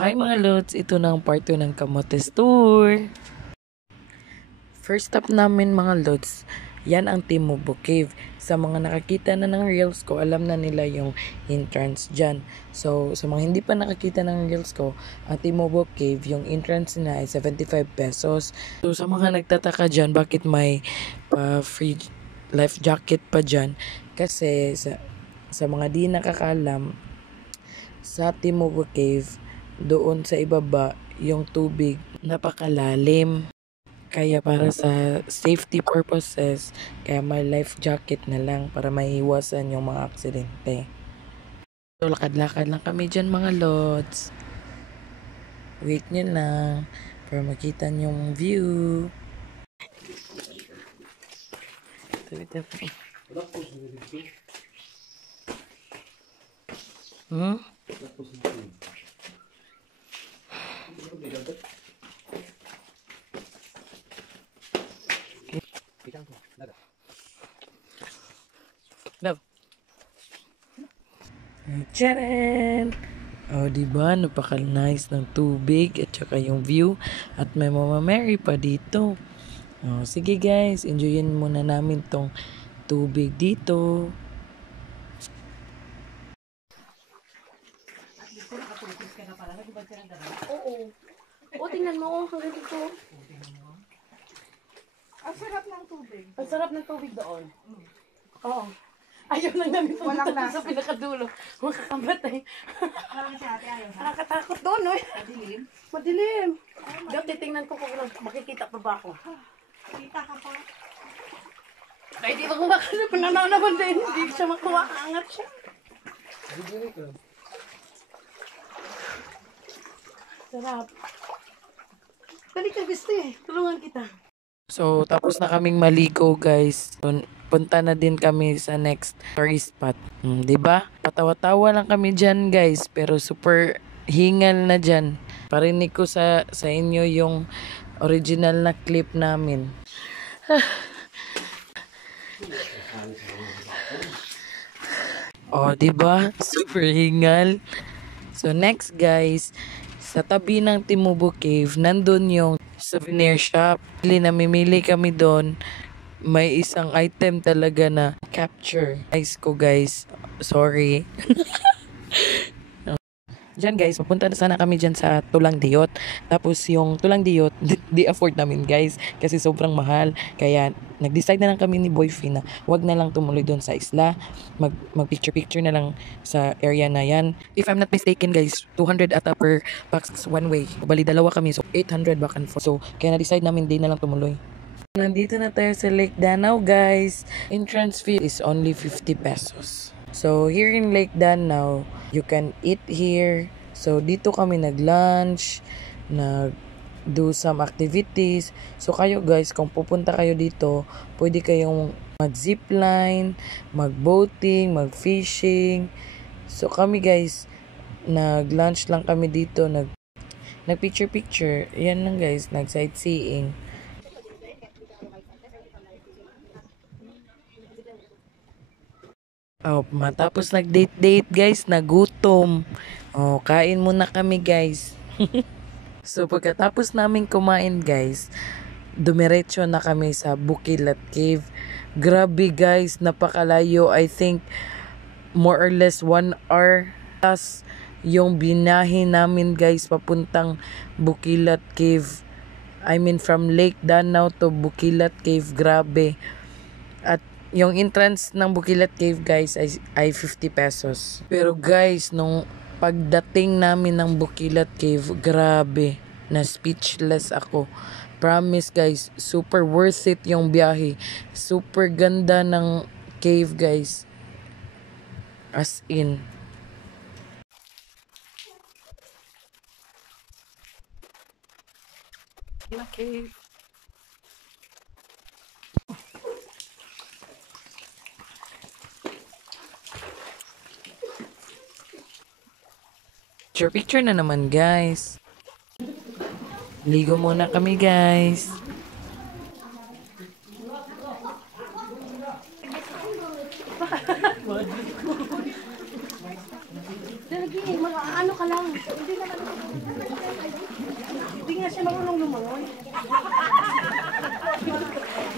Hi mga lods, ito na ang part 2 ng Camotes Tour. First stop namin mga lods, yan ang Timubo Cave. Sa mga nakakita na ng reels ko, alam na nila yung entrance dyan. So, sa mga hindi pa nakakita ng reels ko, ang Timubo Cave, yung entrance na ay 75 pesos. So, sa mga nagtataka dyan, bakit may free life jacket pa dyan? Kasi sa mga di nakakalam, sa Timubo Cave, doon sa ibaba, yung tubig napakalalim. Kaya para sa safety purposes, kaya may life jacket na lang para maiiwasan yung mga aksidente. So, lakad-lakad lang kami dyan mga lods. Wait nyo lang para makita yung view. Love. Tcharan! Oh, diba? Napaka-nice ng tubig at saka yung view. At may Mama Mary pa dito. Oh, sige guys, enjoyin muna namin tong tubig dito. Oo. O, tingnan mo. Hanggang dito. Ang sarap ng tubig. Ang sarap ng tubig doon. Oo. Ayaw lang namin pumunta doon sa pinakadulo. Makakamatay. Nakakatakot doon, no? Madilim. Madilim. Diyan, titingnan ko kung makikita pa ba ako. Kita ka pa. Ay, di ba kung nananaman din. Hindi siya makuha. Angat siya. Sarap. Dali ka, gusto eh. Tulungan kita. So, tapos na kaming maligo guys. Punta na din kami sa next tourist spot. 'Di ba? Patawa-tawa lang kami diyan guys, pero super hingal na diyan. Parinig ko sa inyo yung original na clip namin. Oh, 'di ba? Super hingal. So next guys, sa tabi ng Timubo Cave, nandun yung souvenir shop. Namimili kami doon. May isang item talaga na capture. Guys ko guys, sorry. Diyan guys, mapunta na sana kami dyan sa Tulang Diyot. Tapos yung Tulang Diyot, di afford namin guys. Kasi sobrang mahal. Kaya nag-decide na lang kami ni Boyfriend na wag na lang tumuloy doon sa isla. Mag-picture-picture na lang sa area na yan. If I'm not mistaken guys, 200 ata per box one way. Bali dalawa kami, so 800 back and forth. So kaya na-decide namin di na lang tumuloy. Nandito na tayo sa Lake Danau guys. Entrance fee is only 50 pesos. So here in Lake Danau, you can eat here. So dito kami nag-lunch, nag-do some activities. So kayo guys, kung pupunta kayo dito, pwede kayong mag-zipline, mag-boating, mag-fishing. So kami guys, nag-lunch lang kami dito, nag-picture-picture. Yan lang guys, nag-sightseeing. Oh, matapos nag-date guys, nagutom. Oh, kain muna kami guys. So pagkatapos namin kumain guys, dumiretso na kami sa Bukilat Cave. Grabe guys, napakalayo. I think more or less 1 hour plus yung binahe namin guys papuntang Bukilat Cave. I mean from Lake Danau to Bukilat Cave, grabe. At yung entrance ng Bukilat Cave guys ay 50 pesos. Pero guys, nung pagdating namin ng Bukilat Cave, grabe, na speechless ako. Promise guys, super worth it yung biyahe. Super ganda ng cave guys. As in. Cave. Picture na naman guys. Ligo muna kami guys. Lagi, mga ano ka lang. Hindi naman. siya marunong lumangoy.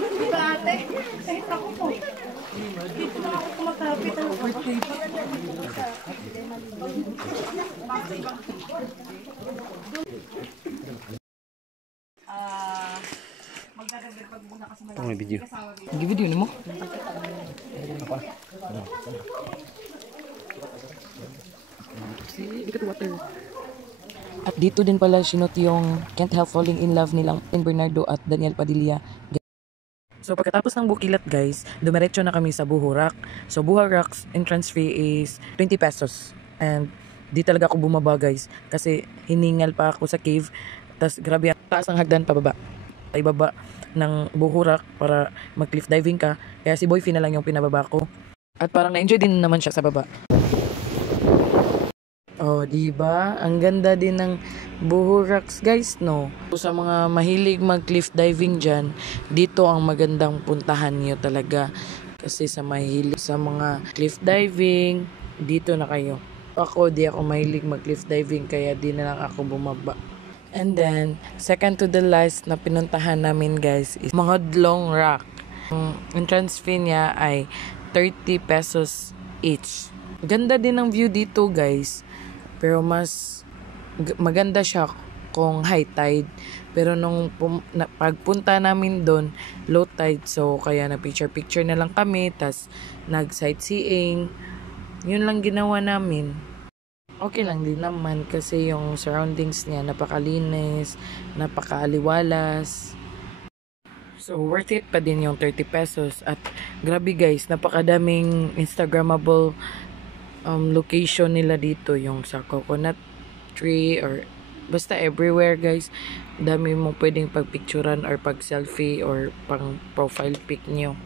Di ba ate? Kahit ako po. Dito na ako kumatapit. Ito may video. Gi-video ni mo? At dito din pala sinot yung Can't Help Falling in Love nilang in Bernardo at Daniel Padilla. So pagkatapos ng Bukilat guys, dumiretso na kami sa Buhurak. So Buhurak's entrance fee is 20 pesos. And di talaga ako bumaba guys kasi hiningal pa ako sa cave. Tas grabe, taas ang hagdan pababa. Ay baba ng Buhurak para mag cliff diving ka. Kaya si Boyfie na lang yung pinababa ko. At parang na-enjoy din naman siya sa baba. Oh, di ba? Ang ganda din ng Buhuraks, guys, no? Sa mga mahilig mag-cliff diving dyan, dito ang magandang puntahan niyo talaga. Kasi sa mahilig sa mga cliff diving, dito na kayo. Ako, di ako mahilig mag-cliff diving, kaya di na lang ako bumaba. And then, second to the last na pinuntahan namin, guys, is Mangodlong Rock. Ang entrance fee niya ay 30 pesos each. Ganda din ang view dito, guys. Pero mas maganda siya kung high tide. Pero nung pagpunta namin doon, low tide. So, kaya na picture-picture na lang kami. Tas, nag-sightseeing. Yun lang ginawa namin. Okay lang din naman kasi yung surroundings niya napakalinis, napakaaliwalas. So, worth it pa din yung 30 pesos. At grabe guys, napakadaming Instagrammable location nila dito, yung sa coconut tree or basta everywhere guys. Dami mo pwedeng pagpicturan or pag selfie or pang profile pic nyo.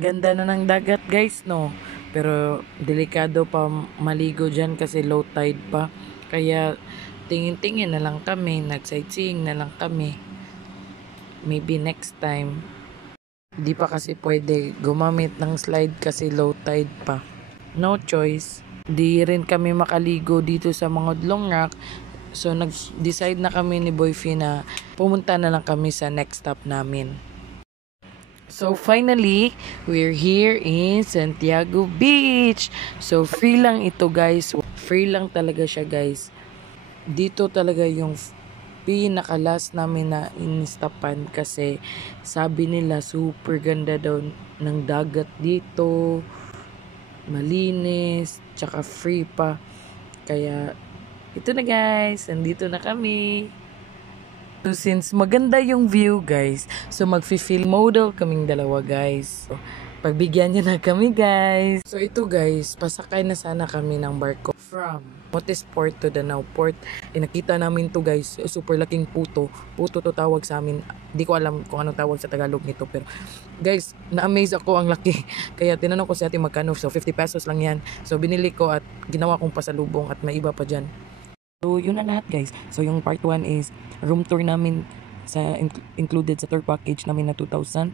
Ganda na ng dagat guys, no? Pero delikado pa maligo dyan kasi low tide pa. Kaya tingin-tingin na lang kami, nag-sightseeing na lang kami. Maybe next time. Di pa kasi pwede gumamit ng slide kasi low tide pa. No choice. Di rin kami makaligo dito sa Mangodlong Rock. So nag-decide na kami ni Boyfie na pumunta na lang kami sa next stop namin. So finally, we're here in Santiago Beach. So free lang ito guys. Free lang talaga siya guys. Dito talaga yung pinaka-last namin na inistapan kasi sabi nila super ganda daw ng dagat dito. Malinis, tsaka free pa. Kaya ito na guys, andito na kami. So since maganda yung view guys, so mag-feel model kaming dalawa guys. So, pagbigyan niyo na kami guys. So ito guys, pasakay na sana kami ng barko from Motes Port to Danao Port. Nakita namin to guys, super laking puto. Puto to tawag sa amin. Di ko alam kung anong tawag sa Tagalog nito. Pero guys, na-amaze ako ang laki. Kaya tinanong ko si ate magkano. So 50 pesos lang yan. So binili ko at ginawa kong pasalubong at may iba pa dyan. So, yun na lahat guys. So, yung part 1 is room tour namin sa included sa tour package namin na 2,000.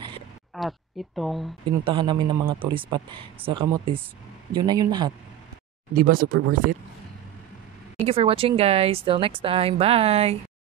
At itong pinuntahan namin ng mga tourist spot sa Camotes. Yun na yun lahat. Diba super worth it? Thank you for watching guys. Till next time. Bye!